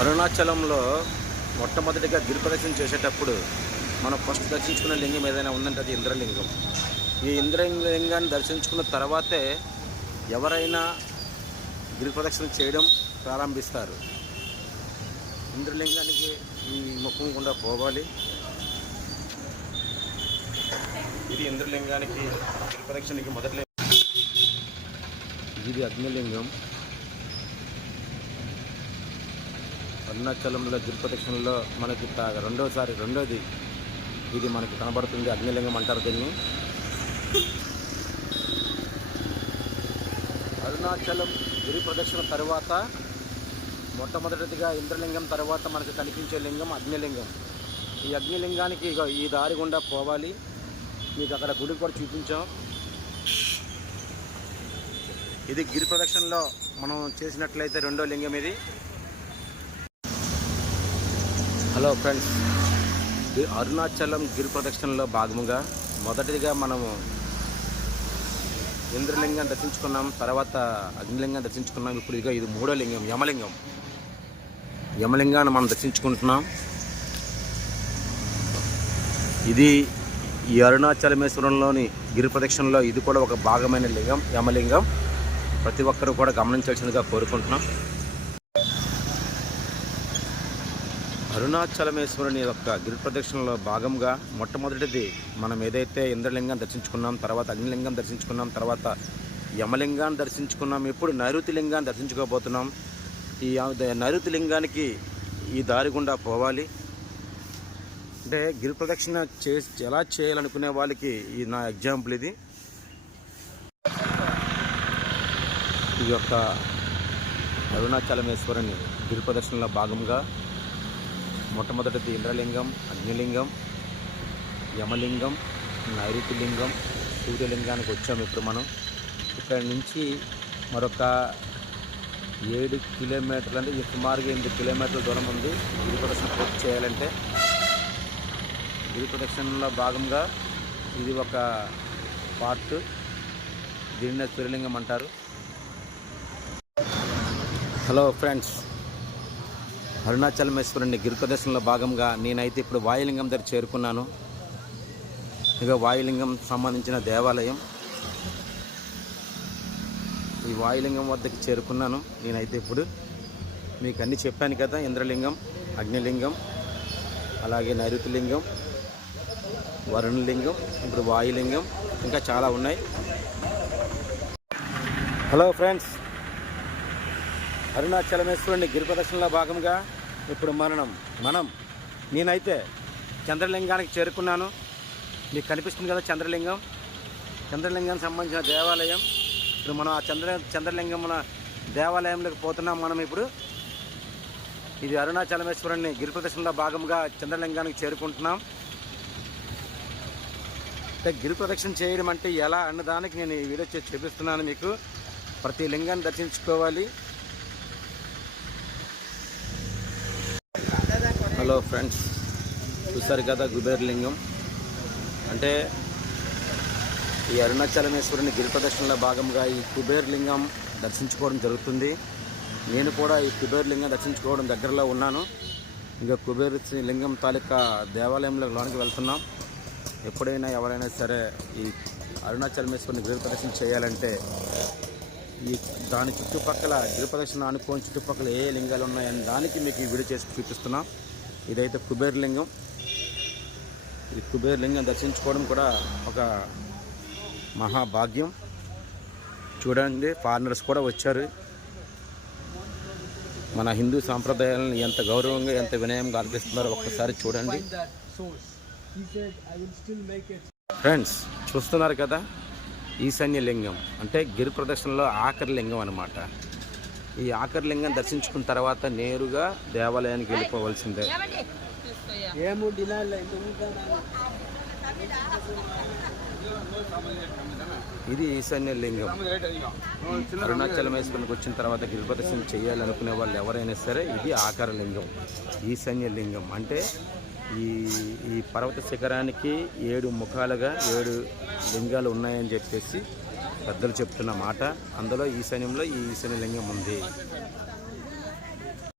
అరుణాచలంలో మొట్టమొదటిగా గిరి ప్రదక్షిణ చేసేటప్పుడు మనం ఫస్ట్ దర్శించుకున్న లింగం ఏదైనా ఉందంటే అది ఇంద్రలింగం. ఈ ఇంద్రలింగాన్ని దర్శించుకున్న తర్వాతే ఎవరైనా గిరి ప్రదక్షిణ చేయడం ప్రారంభిస్తారు. ఇంద్రలింగానికి ఈ ముఖం గుండా పోవాలి. ఇది ఇంద్రలింగానికి గిరి ప్రదక్షిణకి మొదటి ఇది అగ్నిలింగం. అరుణాచలంలో గిరి ప్రదక్షిణలో మనకి రెండోసారి రెండోది ఇది మనకి కనబడుతుంది. అగ్నిలింగం అంటారు దీన్ని. అరుణాచలం గిరి ప్రదక్షిణ తర్వాత మొట్టమొదటిదిగా ఇంద్రలింగం తర్వాత మనకు కనిపించే లింగం అగ్నిలింగం. ఈ అగ్నిలింగానికి ఇక ఈ దారి గుండా పోవాలి. మీకు అక్కడ గుడి కూడా చూపించాం. ఇది గిరి ప్రదక్షిణలో మనం చేసినట్లయితే రెండో లింగం ఇది. హలో ఫ్రెండ్స్ అరుణాచలం గిరి ప్రదక్షిణలో భాగముగా మొదటిదిగా మనము ఇంద్రలింగం దర్శించుకున్నాం తర్వాత అగ్నిలింగం దర్శించుకున్నాం ఇప్పుడు ఇక ఇది మూడో లింగం యమలింగం. యమలింగాన్ని మనం దర్శించుకుంటున్నాం. ఇది ఈ అరుణాచలమేశ్వరంలోని గిరి ప్రదక్షిణలో ఇది కూడా ఒక భాగమైన లింగం యమలింగం. ప్రతి ఒక్కరూ కూడా గమనించాల్సిందిగా కోరుకుంటున్నాం. అరుణాచలమేశ్వరుని యొక్క గిరి ప్రదక్షిణలో భాగంగా మొట్టమొదటిది మనం ఏదైతే ఇంద్రలింగం దర్శించుకున్నాం తర్వాత అగ్నిలింగం దర్శించుకున్నాం తర్వాత యమలింగాన్ని దర్శించుకున్నాం ఇప్పుడు నైరుతి లింగాన్ని దర్శించుకోబోతున్నాం. ఈ నైరుతి లింగానికి ఈ దారి గుండా పోవాలి. అంటే గిరి ప్రదక్షిణ చే ఎలా చేయాలనుకునే వాళ్ళకి ఈ నా ఎగ్జాంపుల్ ఇది. ఈ యొక్క అరుణాచలమేశ్వరుని గిరి ప్రదక్షిణలో భాగంగా మొట్టమొదటిది ఇంద్రలింగం అగ్నిలింగం యమలింగం నైరుతి లింగం సూర్యలింగానికి వచ్చాము ఇప్పుడు మనం. ఇక్కడ నుంచి మరొక ఏడు కిలోమీటర్లు అంటే సుమారుగా ఎనిమిది కిలోమీటర్ల దూరం ఉంది. గిరి ప్రదక్షిణ పూర్తి చేయాలంటే గిరి ప్రదక్షిణలో భాగంగా ఇది ఒక పార్ట్. దీన్నే సూర్యలింగం అంటారు. Hello friends. అరుణాచలమేశ్వరుని గిరి భాగంగా నేనైతే ఇప్పుడు వాయులింగం దగ్గర చేరుకున్నాను. ఇక వాయులింగం సంబంధించిన దేవాలయం. ఈ వాయులింగం వద్దకు చేరుకున్నాను. నేనైతే ఇప్పుడు మీకు అన్నీ చెప్పాను కదా ఇంద్రలింగం అగ్నిలింగం అలాగే నైరుతిలింగం వరుణలింగం ఇప్పుడు వాయులింగం ఇంకా చాలా ఉన్నాయి. Hello friends. అరుణాచలమేశ్వరుని గిరి ప్రదక్షిణలో భాగంగా ఇప్పుడు మనం మనం నేనైతే చంద్రలింగానికి చేరుకున్నాను. మీకు కనిపిస్తుంది కదా చంద్రలింగం? చంద్రలింగానికి సంబంధించిన దేవాలయం. ఇప్పుడు మనం ఆ చంద్ర చంద్రలింగం దేవాలయంలోకి పోతున్నాం మనం ఇప్పుడు. ఇది అరుణాచలమేశ్వరుని గిరి ప్రదక్షిణలో భాగంగా చంద్రలింగానికి చేరుకుంటున్నాం. అంటే గిరి ప్రదక్షిణ చేయడం అంటే ఎలా అన్నదానికి నేను ఈ వీడియో చూపిస్తున్నాను మీకు. ప్రతి లింగాన్ని దర్శించుకోవాలి హలో ఫ్రెండ్స్ చూసారు కదా కుబేర్ లింగం అంటే ఈ అరుణాచలమేశ్వరుని గిరిప్రదర్శనలో భాగంగా ఈ కుబేర్లింగం దర్శించుకోవడం జరుగుతుంది. నేను కూడా ఈ కుబేర్ లింగం దర్శించుకోవడం దగ్గరలో ఉన్నాను. ఇంకా కుబేర్ లింగం తాలూకా దేవాలయంలో లోనికి వెళ్తున్నాం. ఎప్పుడైనా ఎవరైనా సరే ఈ అరుణాచలమేశ్వరుని గిరి ప్రదర్శన చేయాలంటే ఈ దాని చుట్టుపక్కల గిరి ప్రదక్షిణ అనుకోని చుట్టుపక్కల ఏ లింగాలు ఉన్నాయని దానికి మీకు ఈ వీడియో చేసి చూపిస్తున్నాం. ఇదైతే కుబేర్ లింగం ఈ కుబేర్ లింగం దర్శించుకోవడం కూడా ఒక మహాభాగ్యం. చూడండి ఫారినర్స్ కూడా వచ్చారు. మన హిందూ సాంప్రదాయాలను ఎంత గౌరవంగా ఎంత వినయంగా అర్పిస్తున్నారో ఒక్కసారి చూడండి. ఫ్రెండ్స్ చూస్తున్నారు కదా ఈశాన్య లింగం అంటే గిరి ప్రదర్శనలో ఆఖరి లింగం అనమాట ఈ ఆఖరి లింగం దర్శించుకున్న తర్వాత నేరుగా దేవాలయానికి వెళ్ళిపోవాల్సిందే. ఇది ఈశాన్య లింగం. అరుణాచలమేశ్వరునికి వచ్చిన తర్వాత గిరి ప్రదర్శన చేయాలనుకునే వాళ్ళు ఎవరైనా సరే ఇది ఆకార లింగం ఈశాన్య లింగం. అంటే ఈ ఈ పర్వత శిఖరానికి ఏడు ముఖాలుగా ఏడు లింగాలు ఉన్నాయని చెప్పేసి పెద్దలు చెప్తున్న మాట. అందులో ఈశాన్యంలో ఈ ఈశాన్య లింగం ఉంది.